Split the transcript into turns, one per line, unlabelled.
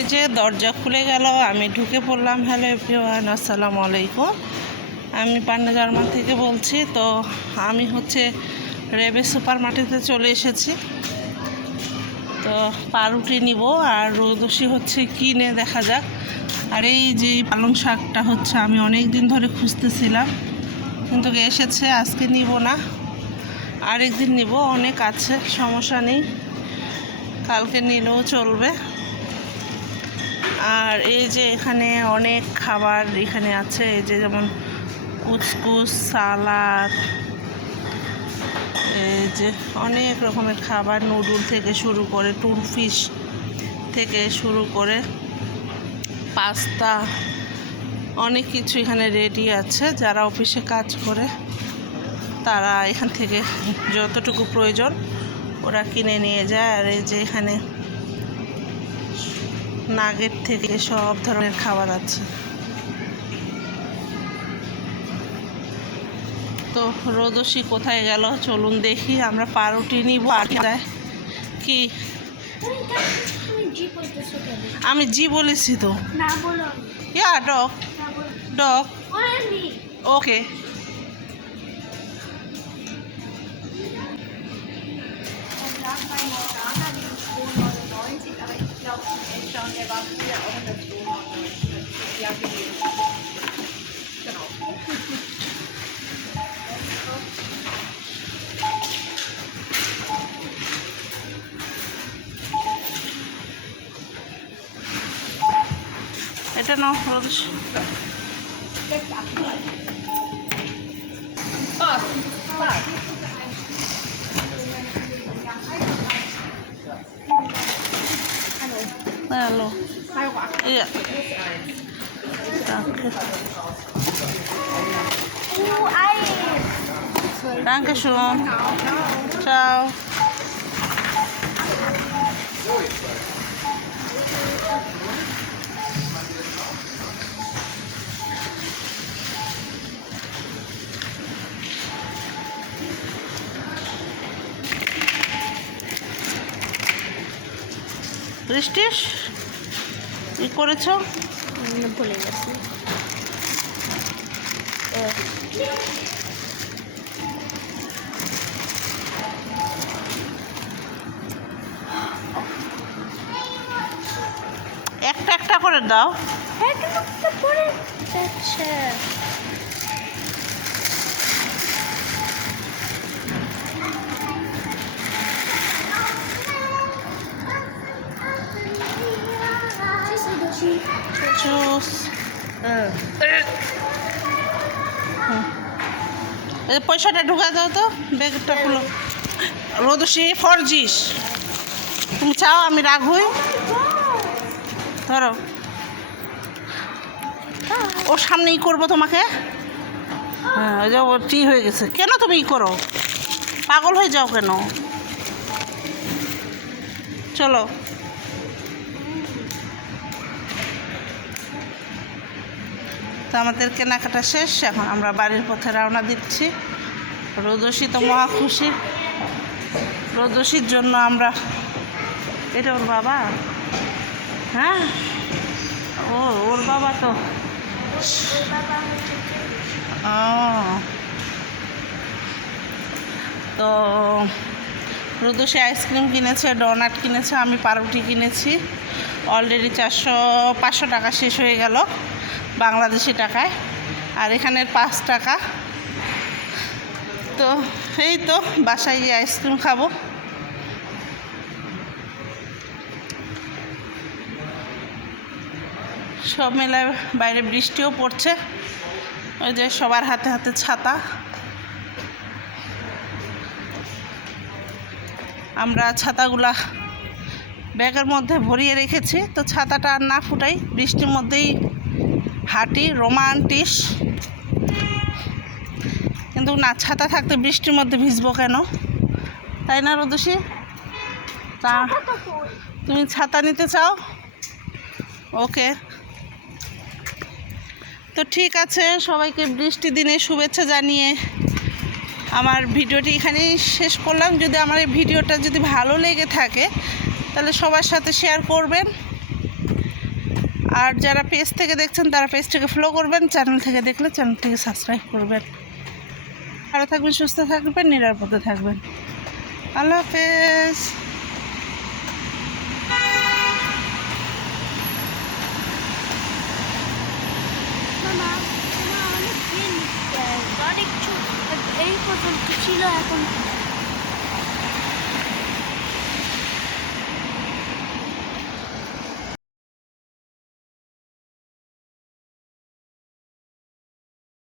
ওই যে দরজা খুলে গেল, আমি ঢুকে পড়লাম। হ্যালো এভরিওয়ান আসসালামু আলাইকুম। আমি পান্না জার্মান থেকে বলছি, তো আমি হচ্ছে রেবে সুপার মার্কেটে চলে এসেছি। তো পাউরুটি নিব, আর রোদসি হচ্ছে কিনে দেখা যাক। আর এই যে পালং শাকটা হচ্ছে, আমি অনেক দিন ধরে খুঁজতেছিলাম, কিন্তু এসেছে, আজকে নিব না। আরেকদিন নিব, অনেক আছে, সমস্যা নেই। কালকে নিলেও চলবে। আর এই যে এখানে অনেক খাবার এখানে আছে, এই যে যেমন কুচকুচ সালাদ, এই যে অনেক রকমের খাবার নুডল থেকে শুরু করে টুন ফিশ থেকে শুরু করে, পাস্তা, অনেক কিছু এখানে রেডি আছে। যারা অফিসে কাজ করে, তারা এখান থেকে যতটুকু প্রয়োজন ওরা কিনে নিয়ে যায়। আর এই যে এখানে নাগের থেকে সব ধরনের খাবার আছে। তো রোদসি কোথায় গেল? চলুন দেখি আমরা পাউরুটি নিব। আর কি আমি জি বলেছি তো। ইয়া ডগ
বলেনি
ওকে।
Paprika auch in der Soße. Ja,
danke
Oh,
schön ciao বৃষ্টি কি করেছ
ভুলে গেছি।
একটা একটা করে দাও।
একটা করে। পরে
চুস এই যে পয়সাটা ঢুকা দাও তো, ব্যাগটা খুলো। রোদসি, ফরজিস। তুমি চাও আমি রাগ হই ধরো। ওর সামনে ই করব তোমাকে? হ্যাঁ ওই যে ও টি হয়ে গেছে। কেন তুমি ই করো? পাগল হয়ে যাও কেন? চলো। তো আমাদের কেনাকাটা শেষ, এখন আমরা বাড়ির পথে রওনা দিচ্ছি। রোদসী তো মহা খুশি। রোদসীর জন্য আমরা এটা ওর বাবা? হ্যাঁ? ও, ওর বাবা তো। তো রুদুসে আইসক্রিম কিনেছে, ডোনাট কিনেছে, আমি পাউরুটি কিনেছি। অলরেডি চারশো পাঁচশো টাকা শেষ হয়ে গেল। বাংলাদেশি টাকায়। আর এখানের পাঁচ টাকা। তো এই তো বাসায় গিয়ে আইসক্রিম খাব। সব মেলায় বাইরে বৃষ্টিও পড়ছে। ওই যে সবার হাতে হাতে ছাতা। আমরা ছাতাগুলা ব্যাগের মধ্যে ভরিয়ে রেখেছি। তো ছাতাটা আর না ফুটাই, বৃষ্টির মধ্যেই হাঁটি রোমান্টিস। কিন্তু না ছাতা থাকতে বৃষ্টির মধ্যে ভিজবো কেন? তাই না, রোদসী? তা তুমি ছাতা নিতে চাও? ওকে। তো ঠিক আছে, সবাইকে বৃষ্টি দিনে শুভেচ্ছা জানিয়ে আমার ভিডিওটি এখানেই শেষ করলাম। যদি আমার এই ভিডিওটা যদি ভালো লেগে থাকে, তাহলে সবার সাথে শেয়ার করবেন। আর যারা পেজ থেকে দেখছেন, তারা পেজটাকে ফলো করবেন চ্যানেল থেকে দেখলে চ্যানেল থেকে সাবস্ক্রাইব করবেন। ভালো থাকবেন, সুস্থ থাকবেন, নিরাপদে থাকবেন। আল্লাহ হাফেজ।
এই পর্যন্ত ছিল, এখন